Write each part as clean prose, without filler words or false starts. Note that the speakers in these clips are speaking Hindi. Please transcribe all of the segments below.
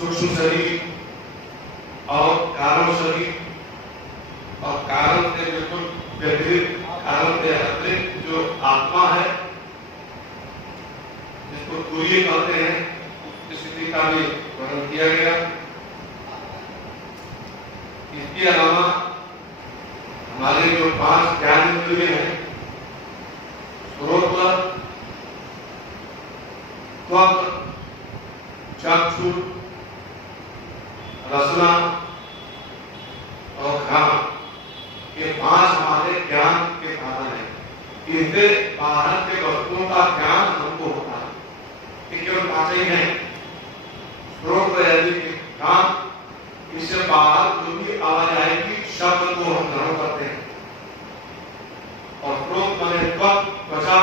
सूक्ष्म शरीर और कारण शरीर और कारण से बिल्कुल व्यतिरिक्त, कारण से अतिरिक्त जो आत्मा है जिसको तुरीय कहते हैं, उस स्थिति का भी वर्णन किया गया। इसके अलावा हमारे जो 5 ज्ञान इंद्रिय हैं, श्रोत्र, त्वक, चक्षु, रसना और घ्राण, ये 5 हमारे ज्ञान के साधन हैं। इनसे बाहर के वस्तुओं का ज्ञान हमको होता है। ये केवल 5 ही हैं। श्रोत्र यानी कि कान, इससे बाहर जो भी आवाज आएगी शब्द को हम ग्रहण करते हैं। और श्रोत्र माने त्वक, त्वचा,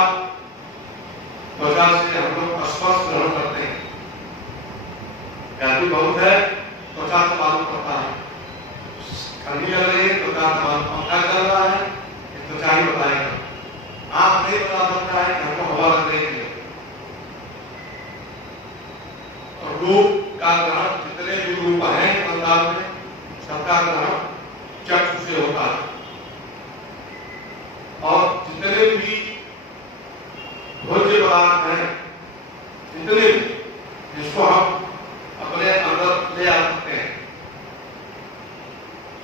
त्वचा से हम लोग स्पर्श ग्रहण करते हैं। व्याधि बहुत है, त्वचा से मालूम पड़ता है। ठंडी लग रही है, त्वचा से मालूम, पंखा चल रहा है, त्वचा ही बताएगा। आंख नहीं बता सकता है कि हमको हवा लग रही है। और रूप का ग्रहण, जितने भी रूप हैं संसार में, सबका ग्रहण चक्षु से होता है। और जितने भी भोज्य पदार्थ हैं, जितने भी जिसको हम अपने अंदर ले आ सकते हैं,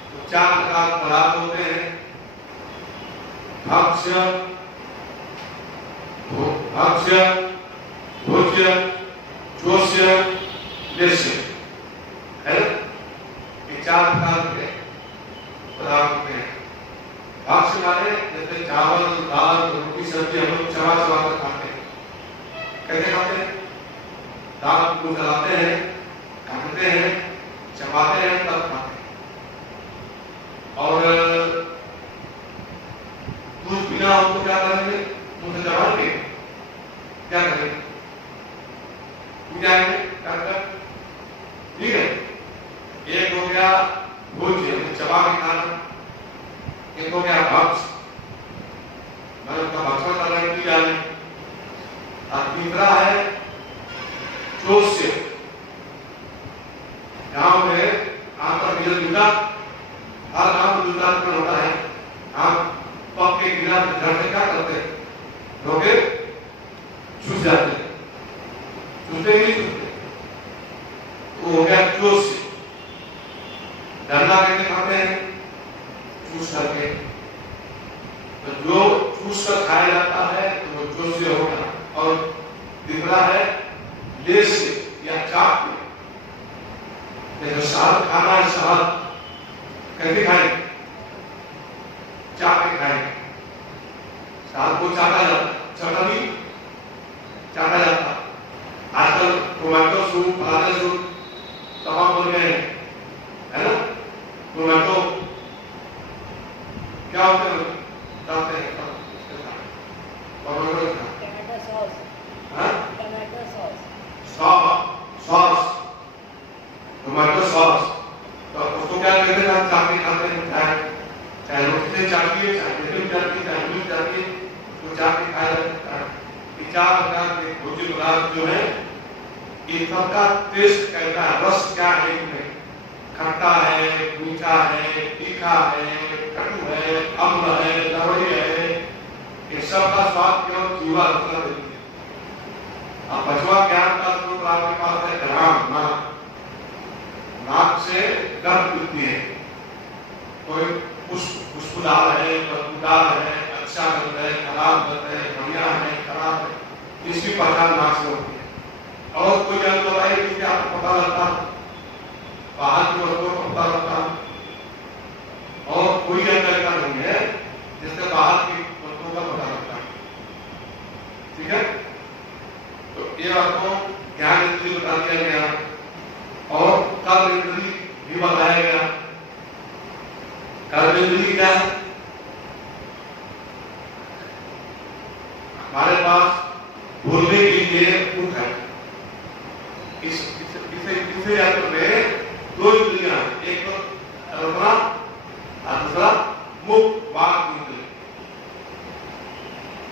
तो 4 प्रकार के पदार्थ होते हैं। भक्ष्य, भोज्य, चोष्य, लेस्य, है ना? ये 4 प्रकार के पदार्थ होते हैं। भक्ष्य माने जैसे चावल, दाल, रोटी, सब्जी हम लोग चबा चबा कर खाते हैं। कैसे खाते हैं? दाल को चलाते हैं, काटते हैं, चबाते हैं, तब खाते हैं। और दूध पीना हो तो क्या करेंगे? मुंह से चबाएंगे, क्या करेंगे? जाएंगे, ठीक है। एक हो गया भोज्य, चबा के खाना। एक हो गया भक्ष्य, मतलब का भक्षण कर रहे हैं, पी जाने। और तीसरा है चोष्य, गांव में आम का बीज जूता, हर गांव में जूता होता है। आम पक के गिरा तो घर से क्या करते हैं? लोग चूस जाते हैं, चूसते नहीं चूसते, तो हो गया चोष्य। डरना कैसे खाते हैं? चूस करके। तो जो चूस कर खाया जाता है तो वो चोष्य होगा। और तीसरा है लेस्य या चाप। जैसे शहद खाना है, शहद कैसे खाएंगे? चाप के खाएंगे। शहद को चाटा जाता, चटनी चाटा जाता। आजकल टोमेटो सूप, पराठे सूप तमाम बन गए हैं, है ना? टोमेटो क्या होते हैं? खाते हैं टोमेटो सॉस, हाँ? Tomato sauce, tomato sauce. तो उसको क्या कहते हैं? हम चाट के खाते हैं, चाहे रोटी से चाटिए, चाहे मिर्च चाटिए, चाहे मिर्च चाटिए, उसको चाट के खाया जाता है। ये 4 प्रकार के भोज्य पदार्थ जो है, इन सबका टेस्ट कैसा है, रस क्या है इनमें? खट्टा है, मीठा है, तीखा है, कटु है, अम्ल है, लवणी है। ये सब का स्वाद केवल जीवा रसना देती है। अब बचवा ज्ञान का स्रोत आपके पास है घ्राण, नाक से गर्म मिलती है। कोई पुष्पदार है, बदबूदार है, अच्छा गंध है, खराब गंध है, बढ़िया है, खराब है, इसकी पहचान नाक से होती है। और कोई गंध बताइए कि आपको पता लगता है? बाहर की वस्तुओं को पता लगता है। और कोई गंध ऐसा नहीं है जिससे बाहर की वस्तुओं का पता लगता है। ठीक है? तो ये आपको ज्ञान इंद्रिय बता दिया गया और कर्म इंद्रिय भी बताया गया। कर्म इंद्रिय क्या है? हमारे पास बोलने के लिए मुख है। इसे यंत्र में 2 इंद्रियां, एक तो कल्पना और दूसरा मुख, वाक इंद्रिय।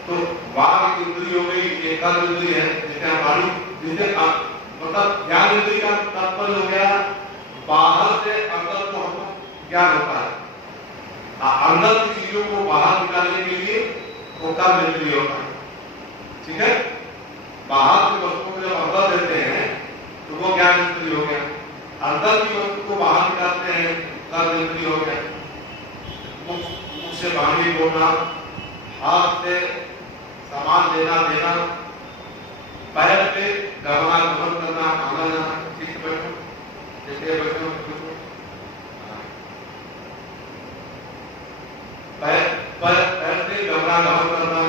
तो वाक इंद्रिय हो गई, एक कर्म इंद्रिय है, जिसे हमारी, जिसे मतलब ज्ञान इंद्रिय का तात्पर्य हो गया बाहर से अंदर को हमको ज्ञान होता है, अंदर की चीजों को बाहर निकालने के लिए ओंकार नेत्रीय होता है। ठीक है, बाहर की वस्तुओं को जब अंदर देते हैं तो वो ज्ञान नेत्रीय हो गया, अंदर की वस्तु को बाहर निकालते हैं ओंकार नेत्रीय हो गया। मुख से वाणी बोलना, हाथ से सामान लेना देना, पैर से गमनागमन करना, आना जाना, चित्त बैठो जैसे बैठो पैर से गमनागमन करना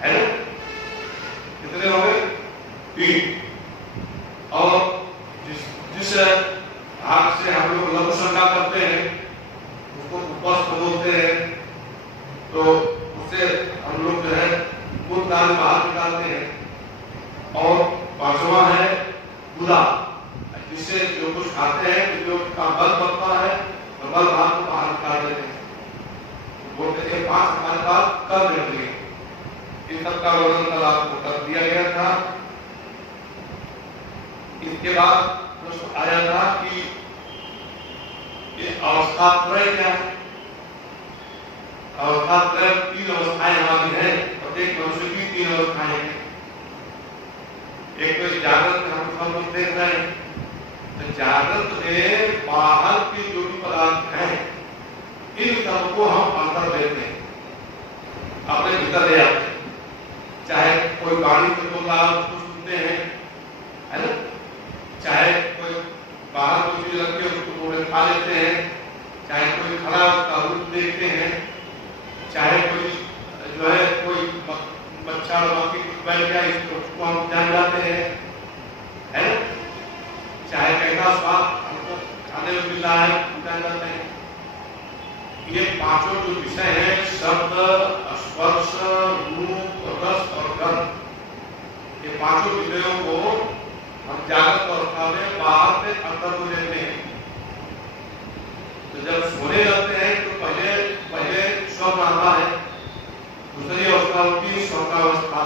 है ना। कितने हो गए? 3। और जिस हाथ से हम लोग लघु संज्ञा करते हैं उसको उपस्थ बोलते हैं, तो उससे हम लोग जो है मूल दान बाहर निकालते हैं। और 5वां है गुदा, जिससे जो कुछ खाते हैं जो का बल बनता है तो बल भाग को बाहर निकाल देते हैं। बोलते हैं 5 हमारे पास कर देते हैं। इन सब का वर्णन कल आपको कर दिया गया था। इसके बाद प्रश्न आया था कि ये अवस्था त्रय क्या है। अवस्था त्रय 3 अवस्थाएं हमारी है, प्रत्येक मनुष्य की 3 अवस्थाएं हैं। एक तो जागृत हम सब लोग देख रहे हैं, तो जागृत में बाहर के जो भी पदार्थ हैं इन सबको हम अंदर लेते हैं, अपने भीतर ले आते हैं। चाहे कोई वाणी से बोल रहा है उसको सुनते हैं, है ना, चाहे कोई बाहर कोई चीज रख के उसको बोले खा लेते हैं, चाहे कोई खड़ा उसका रूप देखते हैं, चाहे कोई जो है कोई बच्चा बाकी बैठ गया इसको हम जान जाते हैं, है ना, चाहे कैसा स्वाद हमको खाने में मिल रहा है जान जाते हैं। ये 5 जो विषय है शब्द, स्पर्श, रूप, रस और गंध, ये 5 विषयों को हम जागृत अवस्था में बाहर से अंदर को लेते हैं। तो जब सोने लगते हैं तो पहले स्वप्न आता है, दूसरी अवस्था होती है स्वप्नावस्था।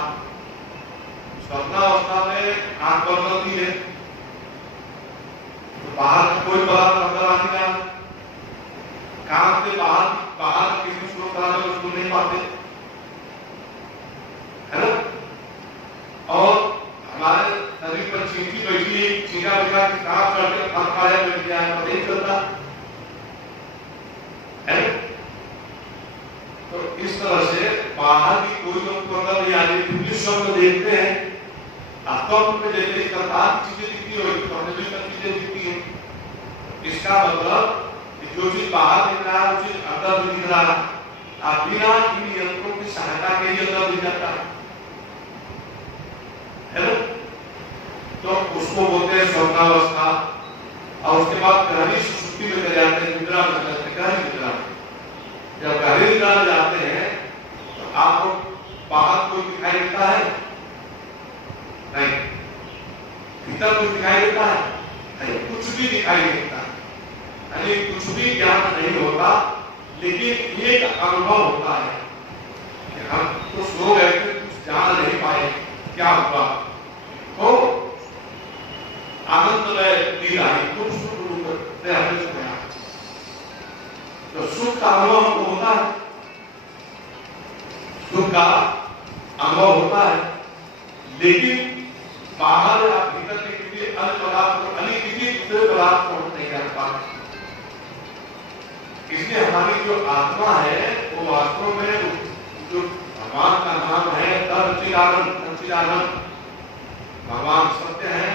स्वप्नावस्था में आंख बंद होती है तो बाहर कोई पदार्थ अंदर आ नहीं रहा, कान से बाहर किसी स्रोत करा है उसको नहीं पाते, है ना। और हमारे शरीर पर चींटी बैठी है, चींटा बैठा के सांप चढ़ के फल खाया बैठ गया है, पता ही चलता है ना। तो इस तरह से बाहर की कोई लोग अंदर नहीं आ रही, जिस शब्द देखते हैं स्वप्न में जैसे सरकार चीजें दिखती हो स्वप्न में सब चीजें दिखती है। इसका मतलब जो चीज बाहर दिख रहा है वो चीज अंदर भी दिख रहा है, आप बिना इन यंत्रों की सहायता के ही अंदर दिख जाता है ना। तो उसको बोलते हैं स्वप्नावस्था। और उसके बाद गहरी सुषुप्ति में चले जाते हैं, निद्रा में चले जाते हैं, गहरी निद्रा। जब गहरी निद्रा में जाते हैं तो आपको बाहर कोई दिखाई देता है नहीं, भीतर कुछ दिखाई देता है नहीं, कुछ भी दिखाई नहीं देता, यानी कुछ भी ज्ञान नहीं होता, लेकिन एक अनुभव होता है कि हम तो सो गए थे, कुछ जान नहीं पाए क्या हुआ, तो आनंदमय नींद आई, खूब सुख रूप से हमने सोया। तो सुख का अनुभव हमको होता है, सुख का अनुभव होता है, लेकिन बाहर या भीतर के किसी अन्य पदार्थ को किसी दूसरे पदार्थ को हम नहीं जान पाते। इसलिए हमारी जो आत्मा है वो वास्तव में जो भगवान का नाम है सच्चिदानंद, भगवान सत्य है,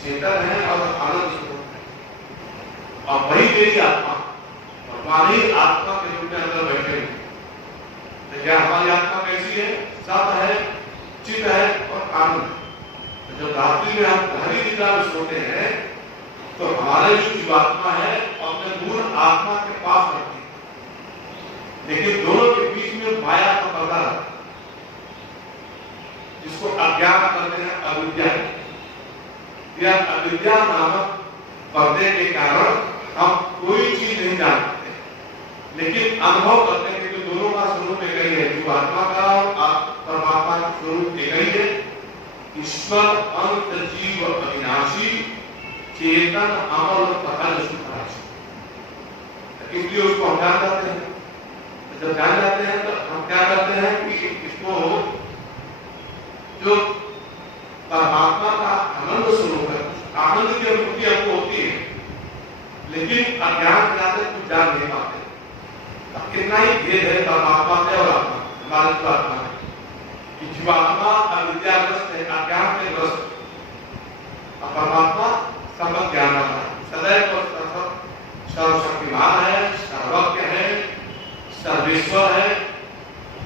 चेतन है और आनंद स्वरूप है, और वही मेरी आत्मा, भगवान ही आत्मा के रूप में अंदर बैठे हैं। तो यह हमारी आत्मा कैसी है? सत्य है, चित है और आनंद। जब रात्रि में हम गहरी निद्रा में सोते हैं तो हमारे जो जीवात्मा है अपने मूल आत्मा के पास रहती है, लेकिन दोनों के बीच में माया का पर्दा है, जिसको अज्ञान कहते हैं, अविद्या। यह अविद्या नामक पर्दे के कारण हम कोई चीज नहीं जानते, लेकिन अनुभव करते हैं कि दोनों का स्वरूप एक ही है, जीवात्मा का और परमात्मा का स्वरूप एक ही है। ईश्वर अंत जीव अविनाशी चेतन अमर पकड़ सुखराशी। इसलिए उसको हम जान जाते हैं। जब जान जाते हैं तो हम क्या करते हैं कि इसको जो परमात्मा का आनंद स्वरूप है, आनंद की अनुभूति हमको होती है, लेकिन अज्ञान के नाते कुछ जान नहीं पाते। अब कितना ही भेद है परमात्मा से और आत्मा, हमारे तो आत्मा है कि जीवात्मा अविद्याग्रस्त है, अज्ञान से ग्रस्त, और परमात्मा सब ज्ञान वाला है, सदैव सर्वशक्तिमान है, सर्वज्ञ है, सर्वेश्वर है,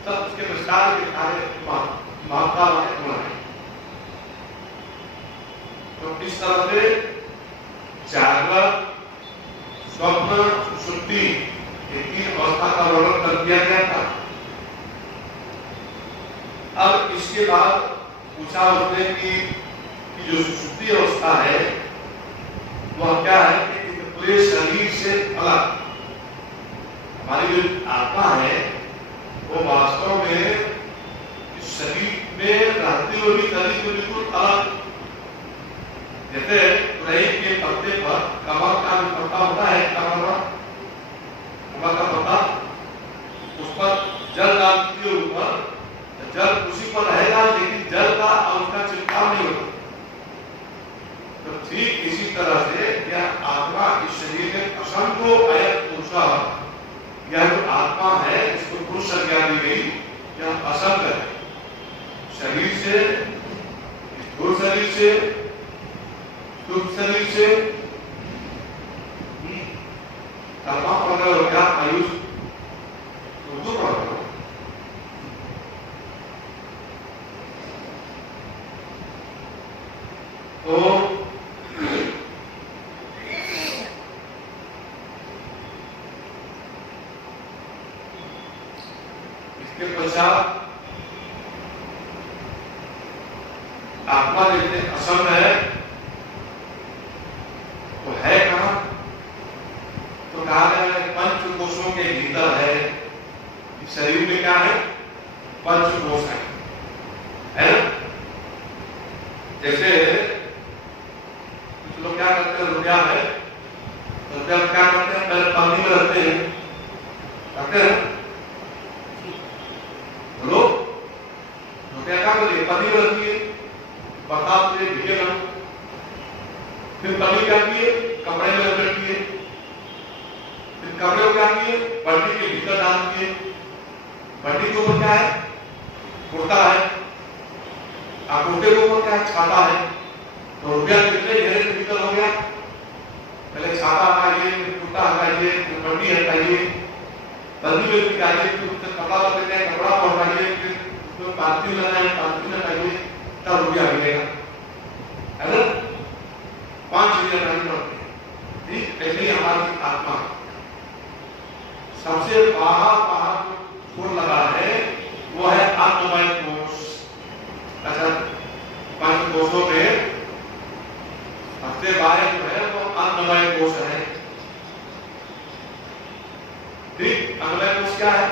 सब उसके विस्तार के कार्य महत्ता वाले गुण है। तो इस तरह से जागृत, स्वप्न, सुषुप्ति ये तीन अवस्था का वर्णन कर दिया गया था। अब इसके बाद पूछा उसने कि जो सुषुप्ति अवस्था है वह क्या है कि पूरे शरीर से अलग हमारी जो आत्मा है वो वास्तव में इस शरीर में रहते हुए भी शरीर को बिल्कुल अलग, जैसे तुरई के पत्ते पर कमल का पत्ता होता है, कमल का पत्ता, उस पर जल डालने के ऊपर जल उसी पर रहेगा, लेकिन जल का और उसका छिड़काव नहीं होता। तो ठीक इसी तरह से यह आत्मा इस शरीर में असंख्य अयत पुरुषा, यह जो आत्मा है इसको पुरुष संज्ञा दी गई, यह असंख्य है। शरीर से, स्थूल शरीर से, सूक्ष्म शरीर से, कर्मा पढ़ रहे हो क्या? आयुष उर्दू पढ़ रहे हो? तो इसके पश्चात आत्मा जैसे असंग है तो है कहां? तो कहा गया है पंच कोशों के भीतर है। शरीर में क्या है? पंच कोश है ना? जैसे कुछ लोग क्या करते हैं, रुपया है तो रुपया क्या करते हैं, पहले पानी में रहते हैं, करते हैं लोग। रुपया क्या करिए, पानी में रहती है, बरसात से भीगेगा, फिर पानी क्या किए, कपड़े में लपेट दिए, फिर कपड़े को क्या किए, बल्टी के भीतर डाल दिए। बल्टी के ऊपर क्या है? कुर्ता है, कुर्ते के ऊपर क्या है? छाता है। तो रुपया कितने घेरे के भीतर हो गया? पहले छाता हटाइए, फिर कुर्ता हटाइए, फिर बल्टी हटाइए, बल्टी में निकालिए, फिर उससे कपड़ा लपेटना है, कपड़ा को हटाइए, फिर उसमें पालती लगाए, पालती लगाइए, तब रुपया मिलेगा, है ना? 5 चीजें करनी पड़ती है। ठीक ऐसे ही हमारी आत्मा सबसे बाहर फूल लगा है वो है आत्ममय कोश। अच्छा, 5 कोशों में सबसे बाहर जो है वो अन्नमय कोश है। ठीक, अन्नमय कोश क्या है?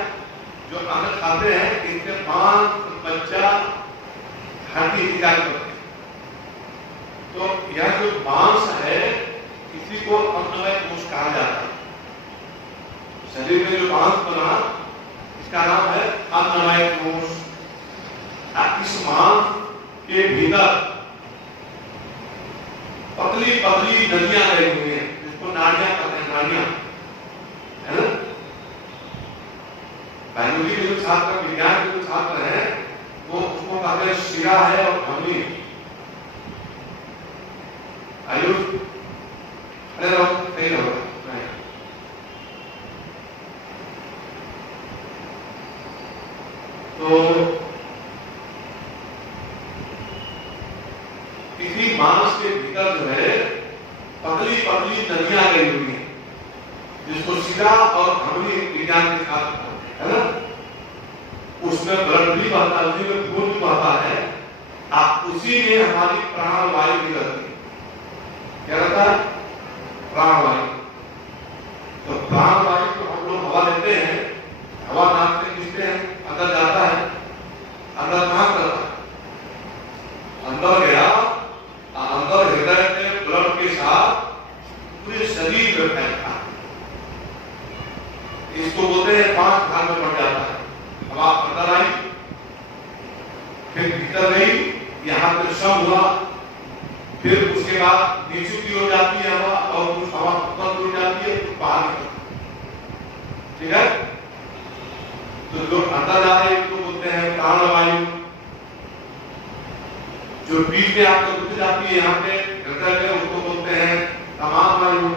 जो अन्न खाते हैं इसके मांस, बच्चा, हड्डी इत्यादि होते हैं। तो यह जो मांस है इसी को अन्नमय कोश कहा जाता है। शरीर में जो मांस बना इसका नाम है अन्नमय कोश। इस मांस के भीतर पतली पतली नदियां रही हुई हैं, जिसको नाड़ियां कहते हैं, नाड़ियां, है ना? बायोलॉजी के जो छात्र, विज्ञान के जो छात्र हैं वो उसको कहते हैं शिरा है और धमनी। आयुष अरे रहो, सही रहो। तो इसी मांस के भीतर जो है पतली पतली नदियां गई हुई है, जिसको शिरा और धमनी विज्ञान के साथ है ना? उसमें ब्लड भी बहता है, उसी में खून भी बहता है, उसी में हमारी प्राणवायु भी रहती है। क्या रहता है? प्राणवायु। तो प्राणवायु को हम लोग हवा देते हैं, हवा नाक से खींचते हैं, अंदर जाता है, अंदर कहां करता है? अंदर शरीर में फैलता है। इसको बोलते हैं 5 भाग में बढ़ जाता है। अब आप अंदर आई, फिर भीतर गई, यहाँ पे श्रम हुआ, फिर उसके बाद नीचे की ओर जाती है हवा, और कुछ हवा ऊपर की ओर जाती है, कुछ बाहर निकलती है। ठीक है, तो जो अंदर जा रहे हैं उसको बोलते हैं प्राणवायु। जो बीच में आपको रुक जाती है यहाँ पे हृदय में, उसको बोलते हैं तमाम वायु।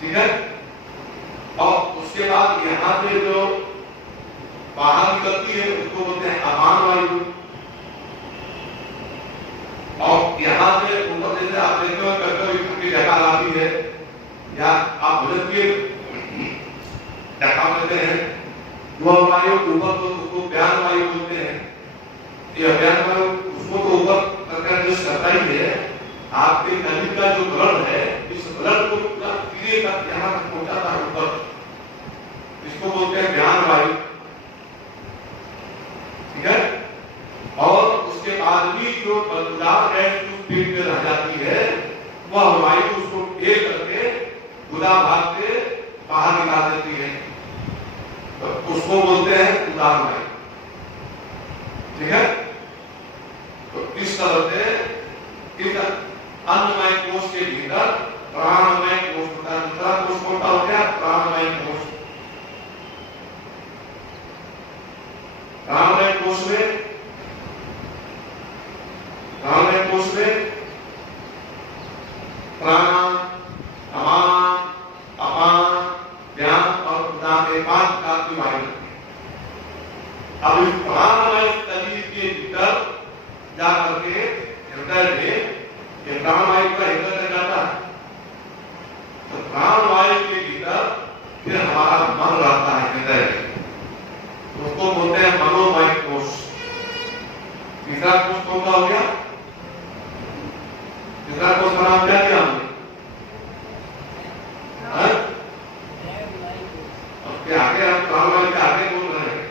ठीक है, और उसके बाद यहाँ पे जो बाहर निकलती है उसको बोलते हैं अपान वायु। और यहाँ पे ऊपर जैसे आप देखते हो कभी की जगह आती है, या आप भजन के जगह लेते हैं, वह वायु ऊपर तो उसको ज्ञान वायु बोलते हैं। यह ज्ञान वायु उसको तो ऊपर करके जो करता ही है, आपके शरीर का जो ब्लड है, इस ब्लड को पूरा धीरे तक यहाँ तक पहुंचाता है ऊपर, इसको बोलते हैं ज्ञान वायु। ठीक है, और उसके बाद भी जो बदबूदार गैस जो पेट में रह जाती है, वह वायु उसको एक करके गुदा भाग से बाहर निकाल देती है, तो उसको बोलते हैं उदार वायु। ठीक है, तो इस तरह से इस अन्नमय कोश के भीतर प्राणमय कोश होता है। दूसरा कोश कौन सा हो गया? प्राणमय कोश। प्राणमय कोश में प्राण, अपान, अपान, व्यान और उदान, 5 प्रकार की वायु होती है। अब इस प्राणमय शरीर के भीतर जा करके हृदय में ये प्राणवायु का हृदय तक जाता है, तो प्राणवायु के भीतर फिर हमारा मन रहता है हृदय में, उसको बोलते हैं मनोमय कोश। तीसरा कोश कौन सा हो गया? तीसरा कोश का नाम क्या दिया हमने? उसके आगे हम प्राणवायु के आगे बोल रहे हैं,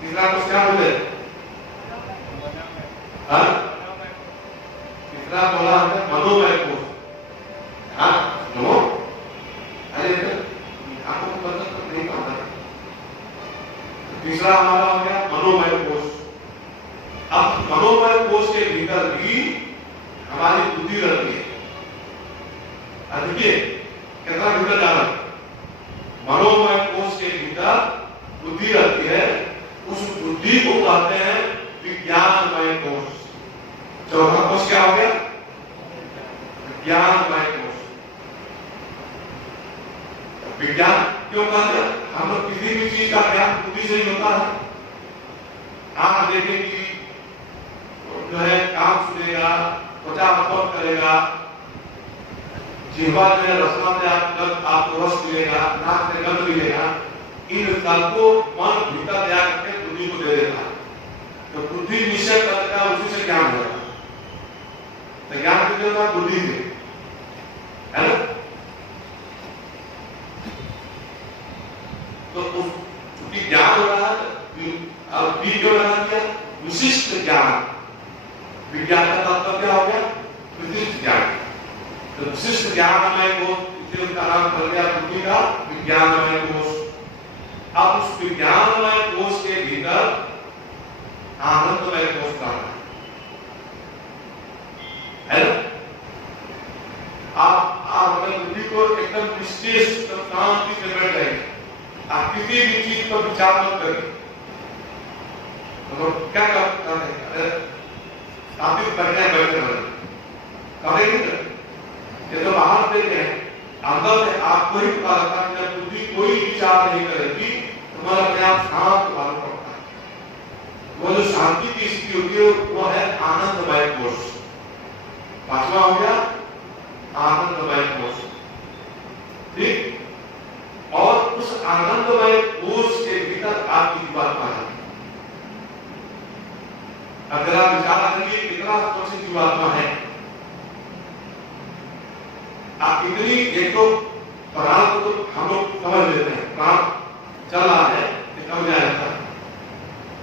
तीसरा कोश क्या बोले? तीसरा बोला है मनोमय कोश। हाँ नो, अरे आपको पता तो नहीं पता। तीसरा हमारा हो गया मनोमय कोश। अब मनोमय कोश के भीतर भी हमारी बुद्धि रहती है। देखिए कितना भीतर जा रहा है, मनोमय कोश के भीतर बुद्धि रहती है, उस बुद्धि को कहते हैं विज्ञानमय कोश। चौथा कोश क्या हो गया? विज्ञानमय कोश। विज्ञान क्यों कहा गया? हम लोग किसी भी चीज का ज्ञान बुद्धि से ही होता है। आंख देखेगी जो है, कान सुनेगा, त्वचा स्पर्श करेगा, जिह्वा जो है रसना से आपको रस मिलेगा, नाक से गंध मिलेगा, इन सबको मन भीतर दया करके बुद्धि को दे देता है। तो बुद्धि निश्चय करता है, उसी से ज्ञान होगा। तो ज्ञान किससे होता है? बुद्धि से, है ना? तो चूंकि ज्ञान हो रहा है, अब बी क्यों लगा दिया? विशिष्ट ज्ञान। विज्ञान का तात्पर्य क्या हो गया? विशिष्ट ज्ञान। तो विशिष्ट ज्ञानमय कोश, इसे उसका नाम कर दिया बुद्धि का विज्ञानमय कोश। अब उस विज्ञानमय कोश के भीतर आनंदमय कोश का है ना? आप अपने बुद्धि को एकदम निश्चेष शांति से बैठ जाइए, आप किसी भी चीज पर विचार मत करिए। तो क्या करते हैं? शांति से बैठे करेंगे ये तो बाहर से है, अंदर से आपको ही पता लगता है जब बुद्धि कोई विचार नहीं करेगी तो मन अपने आप शांत मालूम पड़ता है। वो जो शांति की स्थिति होती है वो है आनंदमय कोश। पांचवा हो गया आनंदमय कोश। ठीक, और उस आनंदमय कोश के भीतर आपकी जीवात्मा है। अगर आप विचार करेंगे कितना स्वच्छ जीवात्मा है, आप इतनी, एक तो प्राण को तो हम लोग समझ लेते हैं, प्राण चल रहा है समझ आ जाता है,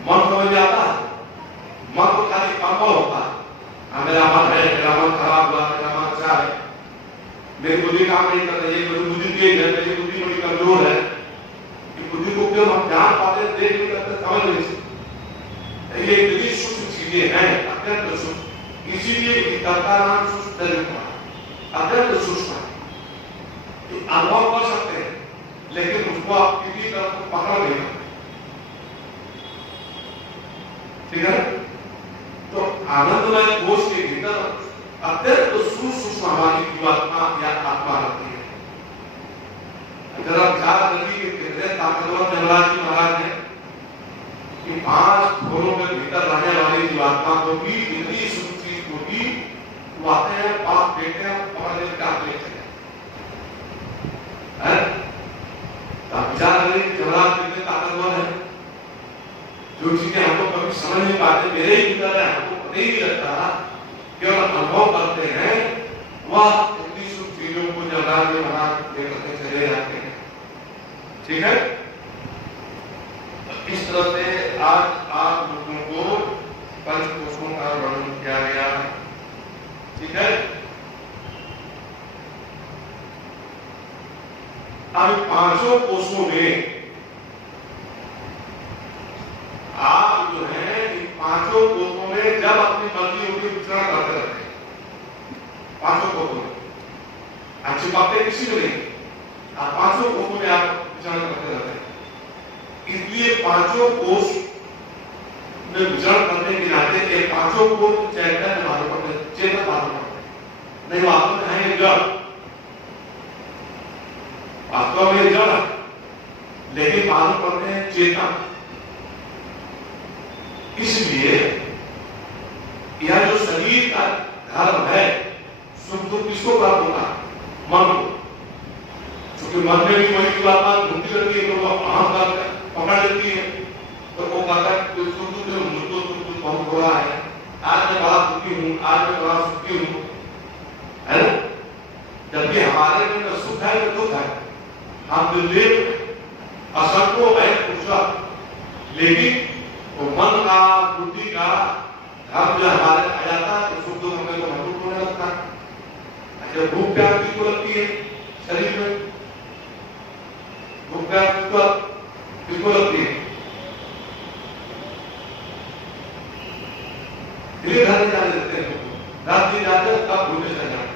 मन समझ आता है, मन को खाली कंपन होता है, हाँ मेरा मन है, मेरा मन खराब हुआ, मेरा मन अच्छा है, मेरी बुद्धि काम नहीं कर रही है, मेरी बुद्धि तेज है, मेरी बुद्धि बड़ी कमजोर है। कि बुद्धि को क्यों हम जान पाते, देख नहीं करते, समझ नहीं सकते। ये इतनी सूक्ष्म चीजें हैं, अत्यंत सूक्ष्म। इसीलिए इसका नाम सूक्ष्म तरीका है, अत्यंत सूक्ष्म है। अनुभव कर सकते हैं, लेकिन उसको आप किसी तरह पकड़ नहीं सकते। ठीक है? तो आनंदमय कोश के भीतर अत्यंत सूक्ष्म हमारी जीवात्मा या आत्मा रहती है। अगर आप चार नदी के कितने ताकतवर जमराज जी महाराज ने कि 5 घोरों के भीतर रहने वाली जीवात्मा को भी इतनी सूक्ष्म चीज को भी वो आते हैं, बाप बेटे हैं, पकड़ लेकर काट लेते हैं। विचार करें जमराज कितने ताकतवर है। जो चीजें हमको कभी समझ नहीं पाते, मेरे ही भीतर है, हमको पता ही नहीं लगता, केवल अनुभव करते हैं, वह इतनी सूक्ष्म चीजों को जमराज जी महाराज लेकर चले जाते हैं। ठीक है? इस तरह से आज आप लोगों को पंचकोशों का वर्णन किया गया। ठीक है? अब 5 कोशों में आप जो है इन 5 कोशों में जब अपनी मर्जी होगी विचरण करते रहते हैं। 5 कोशों में अच्छी बातें किसी में नहीं, आप 5 कोशों में आप विचरण करते रहते हैं। इसलिए 5 कोश में विचरण करने के नाते ये 5 को चैतन्य मालूम पड़ते, चेतन मालूम पड़ते। नहीं वास्तव में है जड़, वास्तव में जड़, लेकिन मालूम पड़ते हैं चेतन। इसलिए यह जो शरीर का धर्म है, सुख दुख किसको प्राप्त होता है? मन को। क्योंकि मन में भी वही जीवात्मा घूमती रहती है, तो वो अहंकार पकड़ लेती है, तो वो कहता है सुख दुख मुझको सुख दुख बहुत हो रहा है, आज मैं बड़ा सुखी हूँ, आज मैं बड़ा सुखी हूँ, है ना? जबकि हमारे में सुख है तो दुख है, हम निर्लेप असंको है पूछा, लेकिन वो मन का बुद्धि का धर्म जो हमारे आ जाता है तो सुख दुख हमें तो महसूस होने लगता है। अच्छा, भूख प्यास किसको लगती है शरीर में? भूख प्यास किसको लगती है? धीरे धीरे जाने देते हैं, रात दिन जाते हैं तब भूलने चले जाते।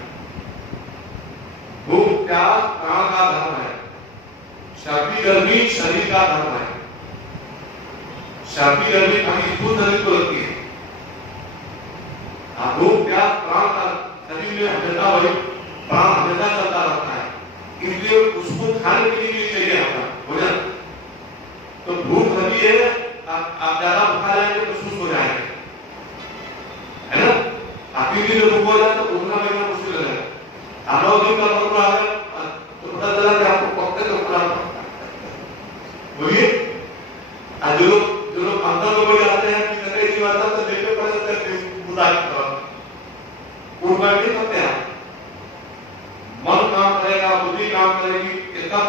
भूख प्यास प्राण का धर्म है, सर्दी गर्मी शरीर का धर्म है। सर्दी गर्मी खाली स्थूल शरीर को लगती है, भूख प्यास प्राण का शरीर में हमेशा वही प्राण हमेशा चलता रहता है। इसलिए उसको खाने के लिए चाहिए हमारा भोजन। तो भूख लगी है, आप ज्यादा भूखा जाएंगे तो सुस्त हो जाएंगे, है ना? आप 3 दिन भूख हो जाए तो उठना बैठना मुश्किल हो जाएगा। 9 दिन का भूख आ गया तो पता चला कि आपको पकते तो पूरा बोलिए। जो लोग अंदर में बढ़ जाते हैं कि कई जीवाता तो देखे पड़ जाते हैं खुदा की तरफ, उठ बैठ नहीं सकते हैं। मन काम करेगा, बुद्धि काम करेगी, इसका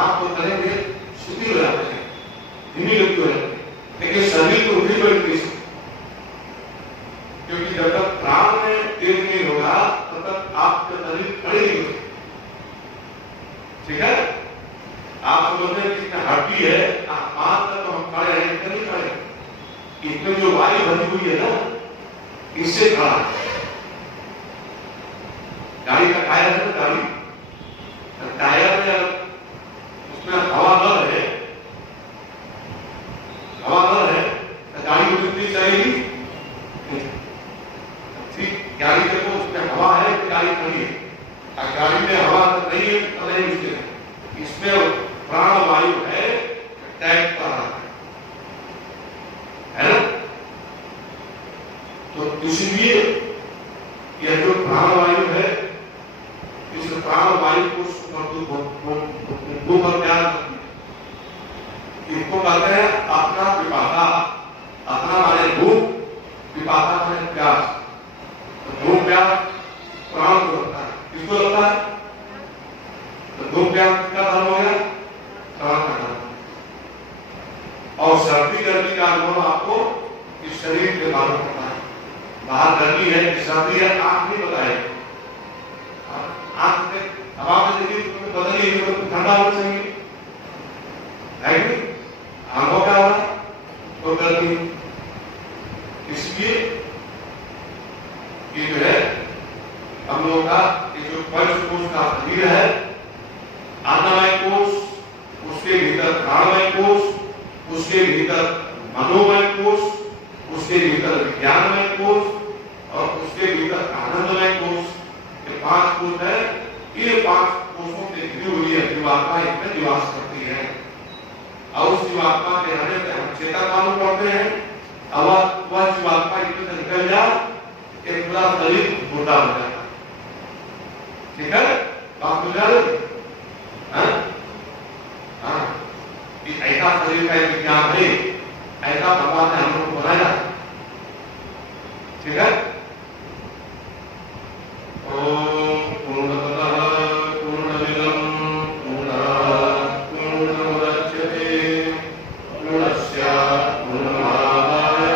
आप तो करेंगे, स्थिति हो जाते हैं, धीमी गति हो जाती है। लेकिन शरीर को उठी बैठती है, क्योंकि जब तक प्राण में तेज नहीं होगा तब तक आपका शरीर खड़े नहीं होते। ठीक है? आप समझते हैं कि इसमें हड्डी है, आज तक तो हम खड़े हैं, इसमें नहीं खड़े। इसमें जो वायु भरी हुई है ना, इससे खड़ा है। गाड़ी का टायर है ना, गाड़ी टायर में उसमें हवा न रहे, हवा न रहे तो गाड़ी उतनी चलेगी। ठीक, गाड़ी देखो उसमें हवा है कि गाड़ी खड़ी है, और गाड़ी में हवा नहीं है तो नहीं मुश्किल है। इसमें प्राण वायु है, टैग कर रहा है ना? तो इसलिए यह जो प्राण वायु है, इस प्राण वायु को इसको कहते हैं अपना विपाशा। अपना माने भूख, विपाशा माने प्यास। तो भूख प्यास प्राण को लगता है, किसको लगता है? तो भूख प्यास का धर्म हो गया, प्राण का धर्म। और सर्दी गर्मी का अनुभव आपको इस शरीर के मालूम पड़ता है। बाहर गर्मी है, सर्दी है, आंख नहीं बताएगी, आंख में चाहिए तो ठंडा होना चाहिए, है कि आंखों का होगा तो गर्मी। इसलिए ये जो है हम लोगों का ये जो पंचकोश का शरीर है, अन्नमय कोश, उसके भीतर प्राणमय कोश, उसके भीतर मनोमय कोश, उसके भीतर विज्ञानमय कोश और उसके भीतर आनंदमय कोश। ये 5 कोश है। ये 5 कोशों से घिरी हुई है जीवात्मा इसमें निवास करती है। और उस जीवात्मा के रहने से हम चेतन मालूम पड़ते हैं। अब वह जीवात्मा इसमें से निकल जाए, एक पूरा शरीर मोटा हो जाए। ठीक है, बात हो जाए। ऐसा शरीर का विज्ञान है, ऐसा भगवान ने हम लोग को बनाया। ठीक है, ओम पूर्णतः पूर्णमिदं पूर्णात् पूर्णमुदच्यते पूर्णस्य पूर्णमादाय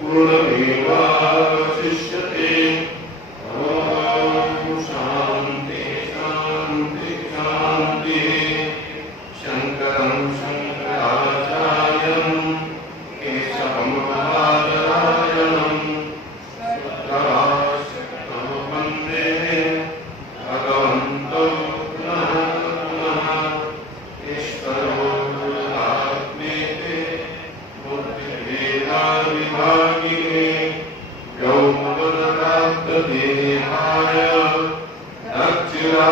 पूर्णमेवावशिष्यते। ओम शांति शांति शांति। शंकरं शंकराचार्यं केशवं बादरायणं सूत्रभाष्यकृतौ वन्दे भगवन्तौ पुनः पुनः। ईश्वरो गुरुरात्मेति बुद्धिभेदाविभागिने व्योमवद्व्याप्तदेहाय दक्षिणा